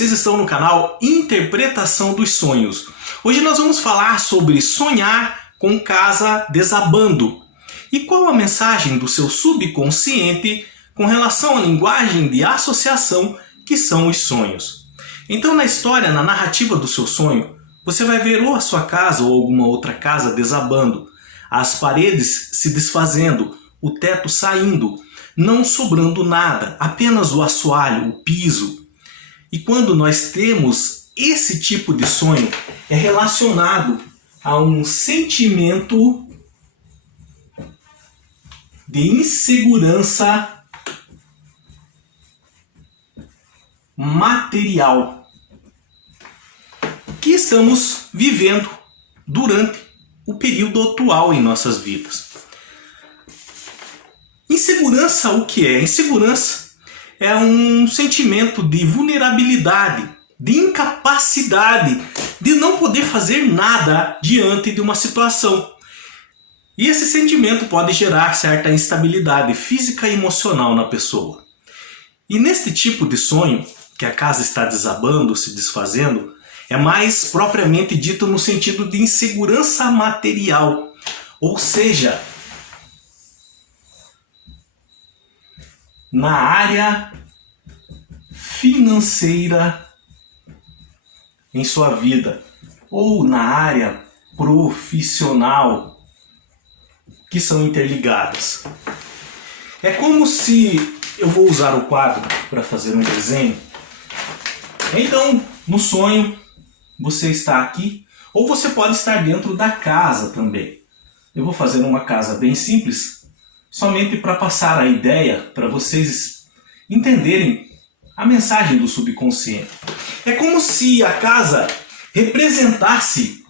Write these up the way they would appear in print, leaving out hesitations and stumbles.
vocês estão no canal Interpretação dos Sonhos. Hoje nós vamos falar sobre sonhar com casa desabando. E qual a mensagem do seu subconsciente com relação à linguagem de associação que são os sonhos. Então na história, na narrativa do seu sonho, você vai ver ou a sua casa ou alguma outra casa desabando, as paredes se desfazendo, o teto saindo, não sobrando nada, apenas o assoalho, o piso. E quando nós temos esse tipo de sonho, é relacionado a um sentimento de insegurança material que estamos vivendo durante o período atual em nossas vidas. Insegurança, o que é? Insegurança é um sentimento de vulnerabilidade, de incapacidade, de não poder fazer nada diante de uma situação. E esse sentimento pode gerar certa instabilidade física e emocional na pessoa. E neste tipo de sonho, que a casa está desabando, se desfazendo, é mais propriamente dito no sentido de insegurança material. Ou seja, na área financeira em sua vida, ou na área profissional, que são interligadas. É como se eu vou usar o quadro para fazer um desenho. Então, no sonho, você está aqui, ou você pode estar dentro da casa também. Eu vou fazer uma casa bem simples, somente para passar a ideia, para vocês entenderem a mensagem do subconsciente. É como se a casa representasse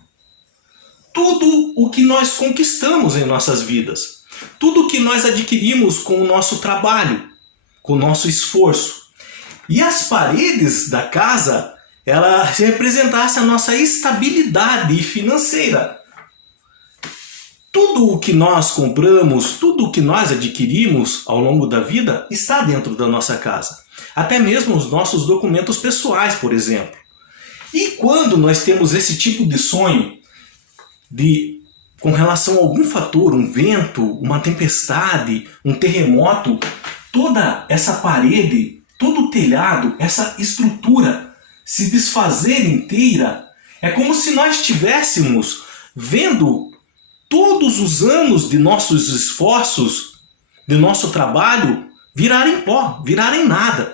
tudo o que nós conquistamos em nossas vidas. Tudo o que nós adquirimos com o nosso trabalho, com o nosso esforço. E as paredes da casa, ela representasse a nossa estabilidade financeira. Tudo o que nós compramos, tudo o que nós adquirimos ao longo da vida está dentro da nossa casa. Até mesmo os nossos documentos pessoais, por exemplo. E quando nós temos esse tipo de sonho, com relação a algum fator, um vento, uma tempestade, um terremoto, toda essa parede, todo o telhado, essa estrutura se desfazer inteira, é como se nós estivéssemos vendo todos os anos de nossos esforços, de nosso trabalho, virarem pó, virarem nada.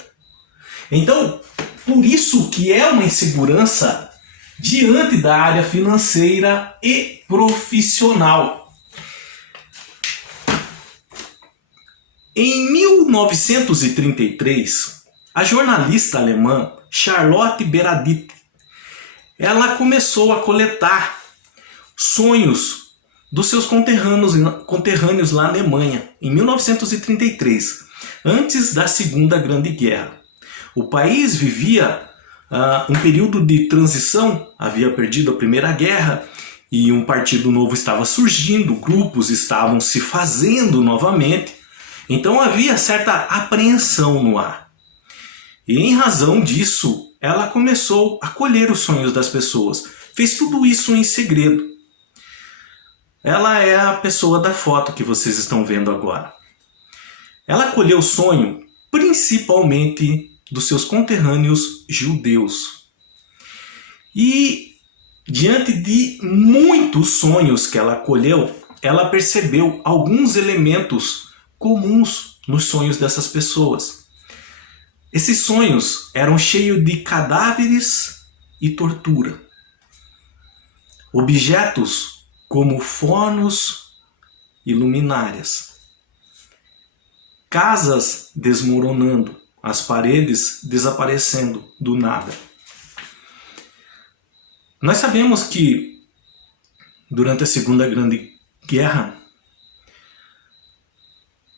Então, por isso que é uma insegurança diante da área financeira e profissional. Em 1933, a jornalista alemã Charlotte Beraditte, ela começou a coletar sonhos dos seus conterrâneos lá na Alemanha, em 1933, antes da Segunda Grande Guerra. O país vivia um período de transição, havia perdido a Primeira Guerra e um partido novo estava surgindo, grupos estavam se fazendo novamente, então havia certa apreensão no ar. E em razão disso, ela começou a colher os sonhos das pessoas, fez tudo isso em segredo. Ela é a pessoa da foto que vocês estão vendo agora. Ela colheu o sonho principalmente dos seus conterrâneos judeus. E diante de muitos sonhos que ela colheu, ela percebeu alguns elementos comuns nos sonhos dessas pessoas. Esses sonhos eram cheios de cadáveres e tortura. Objetos como fornos e luminárias. Casas desmoronando, as paredes desaparecendo do nada. Nós sabemos que durante a Segunda Grande Guerra,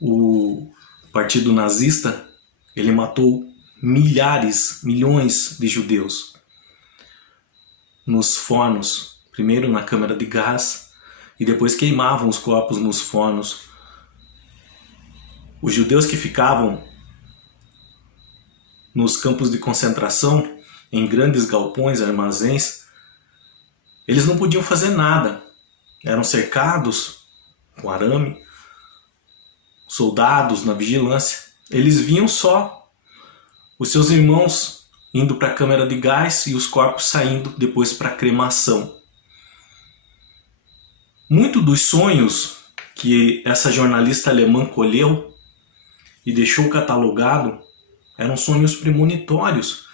o partido nazista, ele matou milhares, milhões de judeus nos fornos, primeiro na câmara de gás e depois queimavam os corpos nos fornos. Os judeus que ficavam nos campos de concentração em grandes galpões, armazéns, eles não podiam fazer nada. Eram cercados com arame, soldados na vigilância. Eles viam só os seus irmãos indo para a câmara de gás e os corpos saindo depois para a cremação. Muito dos sonhos que essa jornalista alemã colheu e deixou catalogado eram sonhos premonitórios.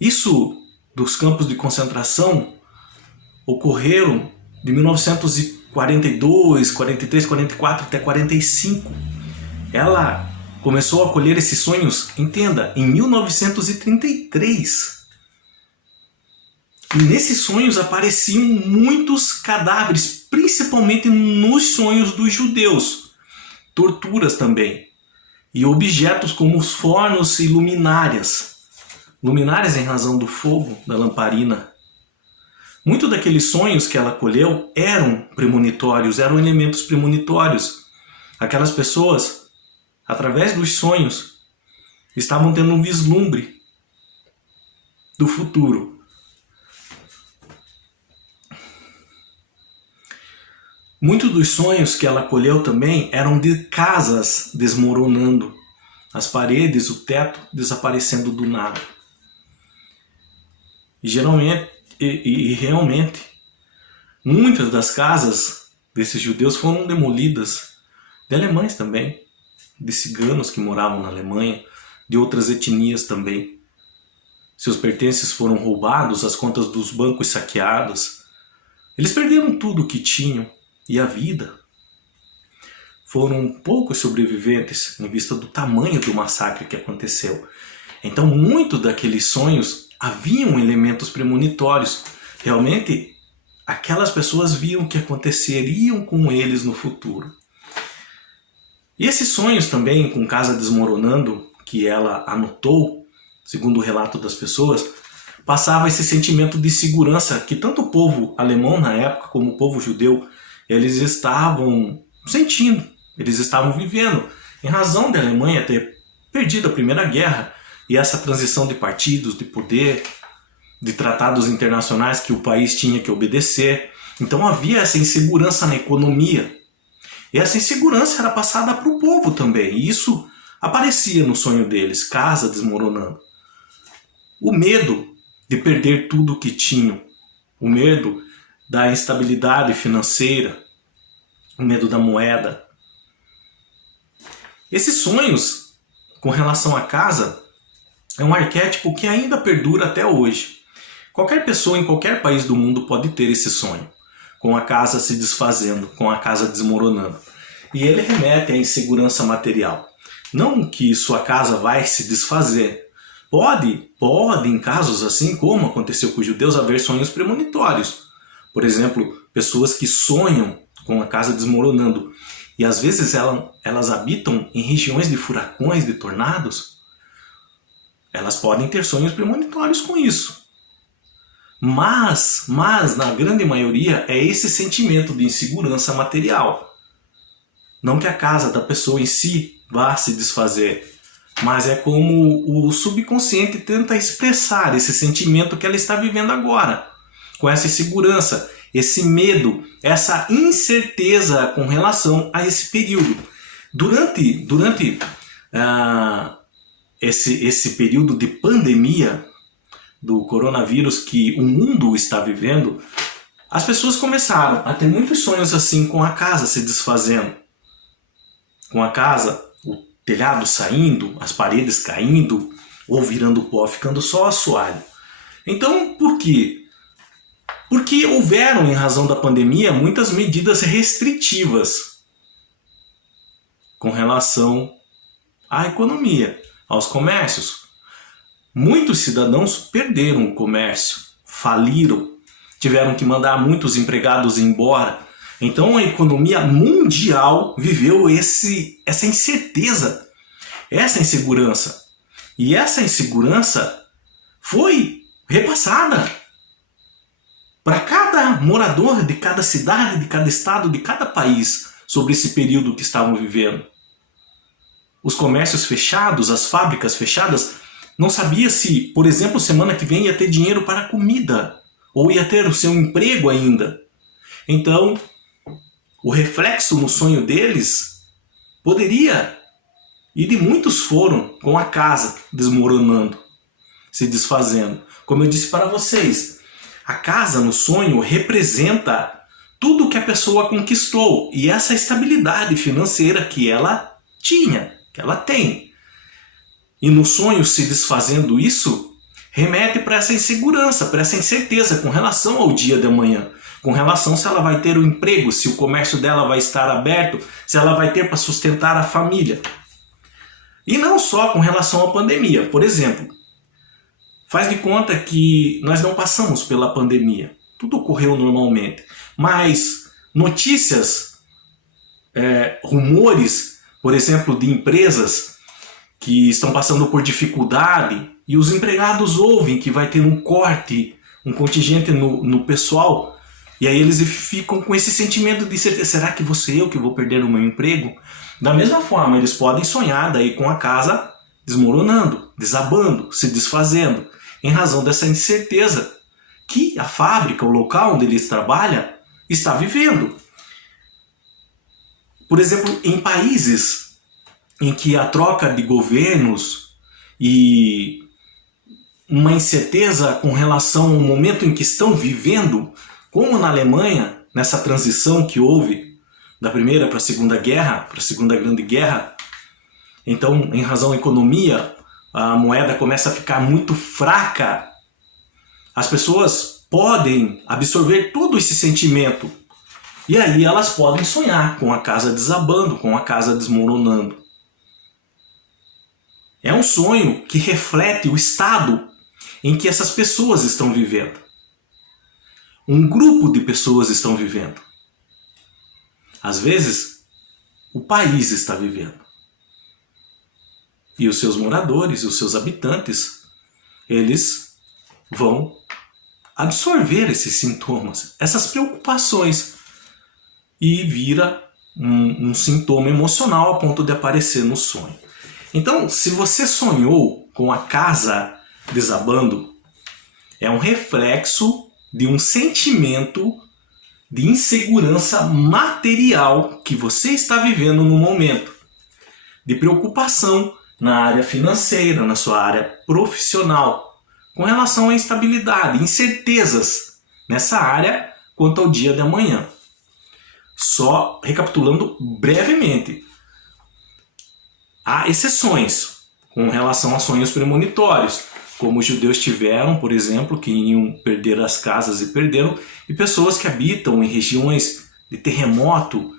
Isso dos campos de concentração ocorreram de 1942, 43, 44 até 45. Ela começou a colher esses sonhos, entenda, em 1933. E nesses sonhos apareciam muitos cadáveres, principalmente nos sonhos dos judeus. Torturas também. E objetos como os fornos e luminárias. Luminárias em razão do fogo da lamparina. Muitos daqueles sonhos que ela colheu eram premonitórios, eram elementos premonitórios. Aquelas pessoas, através dos sonhos, estavam tendo um vislumbre do futuro. Muitos dos sonhos que ela colheu também eram de casas desmoronando, as paredes, o teto desaparecendo do nada. E realmente, muitas das casas desses judeus foram demolidas, de alemães também, de ciganos que moravam na Alemanha, de outras etnias também. Seus pertences foram roubados, as contas dos bancos saqueadas. Eles perderam tudo o que tinham. E a vida. Foram poucos sobreviventes em vista do tamanho do massacre que aconteceu. Então, muito daqueles sonhos haviam elementos premonitórios. Realmente, aquelas pessoas viam o que aconteceria com eles no futuro. E esses sonhos também, com casa desmoronando, que ela anotou, segundo o relato das pessoas, passava esse sentimento de segurança que tanto o povo alemão na época como o povo judeu eles estavam sentindo, eles estavam vivendo, em razão da Alemanha ter perdido a Primeira Guerra e essa transição de partidos, de poder, de tratados internacionais que o país tinha que obedecer. Então havia essa insegurança na economia. E essa insegurança era passada para o povo também. E isso aparecia no sonho deles, casa desmoronando. O medo de perder tudo o que tinham, o medo da instabilidade financeira, o medo da moeda. Esses sonhos com relação à casa é um arquétipo que ainda perdura até hoje. Qualquer pessoa em qualquer país do mundo pode ter esse sonho, com a casa se desfazendo, com a casa desmoronando. E ele remete à insegurança material. Não que sua casa vai se desfazer. Pode em casos assim, como aconteceu com os judeus, haver sonhos premonitórios. Por exemplo, pessoas que sonham com a casa desmoronando. E às vezes elas habitam em regiões de furacões, de tornados. Elas podem ter sonhos premonitórios com isso. Mas na grande maioria é esse sentimento de insegurança material. Não que a casa da pessoa em si vá se desfazer, mas é como o subconsciente tenta expressar esse sentimento que ela está vivendo agora. Com essa insegurança, esse medo, essa incerteza com relação a esse período. Durante esse período de pandemia do coronavírus que o mundo está vivendo, as pessoas começaram a ter muitos sonhos assim, com a casa se desfazendo, com a casa, o telhado saindo, as paredes caindo, ou virando pó, ficando só assoalho. Então, por quê? Porque houveram, em razão da pandemia, muitas medidas restritivas com relação à economia, aos comércios. Muitos cidadãos perderam o comércio, faliram, tiveram que mandar muitos empregados embora. Então a economia mundial viveu essa incerteza, essa insegurança. E essa insegurança foi repassada para cada morador de cada cidade, de cada estado, de cada país, sobre esse período que estavam vivendo. Os comércios fechados, as fábricas fechadas, não sabia se, por exemplo, semana que vem ia ter dinheiro para a comida, ou ia ter o seu emprego ainda. Então, o reflexo no sonho deles poderia, e de muitos foram, com a casa desmoronando, se desfazendo. Como eu disse para vocês, a casa no sonho representa tudo que a pessoa conquistou e essa estabilidade financeira que ela tinha, que ela tem. E no sonho se desfazendo isso, remete para essa insegurança, para essa incerteza com relação ao dia de amanhã. Com relação se ela vai ter um emprego, se o comércio dela vai estar aberto, se ela vai ter para sustentar a família. E não só com relação à pandemia. Por exemplo, faz de conta que nós não passamos pela pandemia. Tudo ocorreu normalmente. Mas notícias, rumores, por exemplo, de empresas que estão passando por dificuldade e os empregados ouvem que vai ter um corte, um contingente no pessoal, e aí eles ficam com esse sentimento de certeza, será que vou ser eu que vou perder o meu emprego? Da mesma forma, eles podem sonhar daí com a casa desmoronando, desabando, se desfazendo, em razão dessa incerteza que a fábrica, o local onde eles trabalham, está vivendo. Por exemplo, em países em que a troca de governos e uma incerteza com relação ao momento em que estão vivendo, como na Alemanha, nessa transição que houve da Primeira para a Segunda Guerra, para a Segunda Grande Guerra, então, em razão da economia, a moeda começa a ficar muito fraca, as pessoas podem absorver todo esse sentimento e aí elas podem sonhar com a casa desabando, com a casa desmoronando. É um sonho que reflete o estado em que essas pessoas estão vivendo. Um grupo de pessoas estão vivendo. Às vezes, o país está vivendo. E os seus moradores, os seus habitantes, eles vão absorver esses sintomas, essas preocupações, e vira um sintoma emocional a ponto de aparecer no sonho. Então, se você sonhou com a casa desabando, é um reflexo de um sentimento de insegurança material que você está vivendo no momento, de preocupação na área financeira, na sua área profissional, com relação à instabilidade, incertezas nessa área quanto ao dia de amanhã. Só recapitulando brevemente, há exceções com relação a sonhos premonitórios, como os judeus tiveram, por exemplo, que iam perder as casas e perderam, e pessoas que habitam em regiões de terremoto,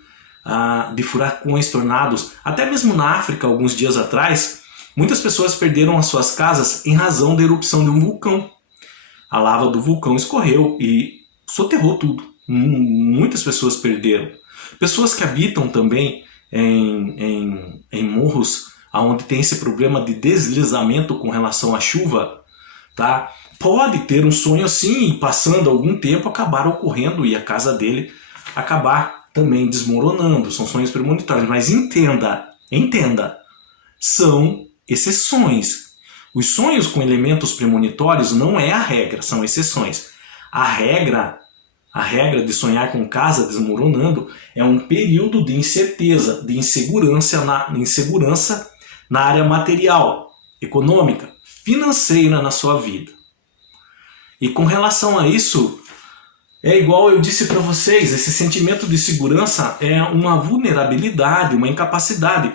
de furacões, tornados, até mesmo na África, alguns dias atrás, muitas pessoas perderam as suas casas em razão da erupção de um vulcão. A lava do vulcão escorreu e soterrou tudo. Muitas pessoas perderam. Pessoas que habitam também em morros, onde tem esse problema de deslizamento com relação à chuva, tá? Pode ter um sonho assim e passando algum tempo acabar ocorrendo e a casa dele acabar também desmoronando. São sonhos premonitórios, mas entenda, são exceções. Os sonhos com elementos premonitórios não é a regra, são exceções. A regra de sonhar com casa desmoronando é um período de incerteza, de insegurança na área material, econômica, financeira na sua vida. E com relação a isso, é igual eu disse para vocês, esse sentimento de segurança é uma vulnerabilidade, uma incapacidade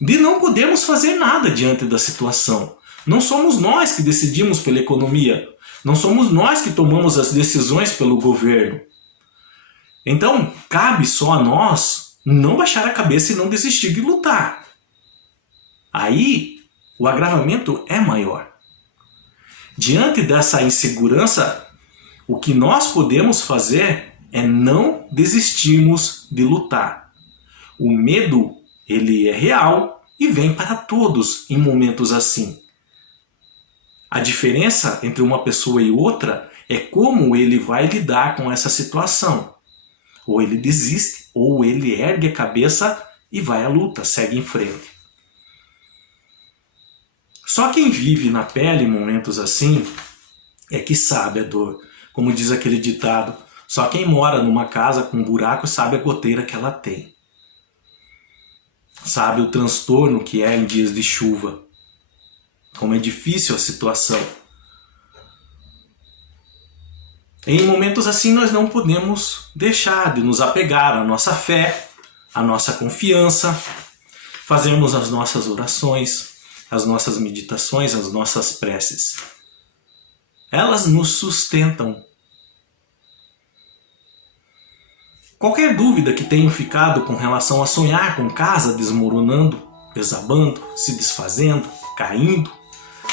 de não podermos fazer nada diante da situação. Não somos nós que decidimos pela economia, não somos nós que tomamos as decisões pelo governo. Então, cabe só a nós não baixar a cabeça e não desistir de lutar. Aí, o agravamento é maior. Diante dessa insegurança, o que nós podemos fazer é não desistirmos de lutar. O medo, ele é real e vem para todos em momentos assim. A diferença entre uma pessoa e outra é como ele vai lidar com essa situação. Ou ele desiste, ou ele ergue a cabeça e vai à luta, segue em frente. Só quem vive na pele em momentos assim é que sabe a dor. Como diz aquele ditado, só quem mora numa casa com um buraco sabe a goteira que ela tem. Sabe o transtorno que é em dias de chuva. Como é difícil a situação. Em momentos assim nós não podemos deixar de nos apegar à nossa fé, à nossa confiança, fazermos as nossas orações, as nossas meditações, as nossas preces. Elas nos sustentam. Qualquer dúvida que tenham ficado com relação a sonhar com casa desmoronando, desabando, se desfazendo, caindo,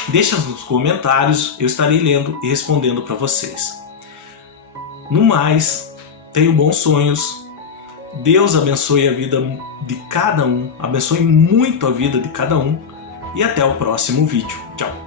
deixa nos comentários, eu estarei lendo e respondendo para vocês. No mais, tenham bons sonhos. Deus abençoe a vida de cada um, abençoe muito a vida de cada um e até o próximo vídeo. Tchau!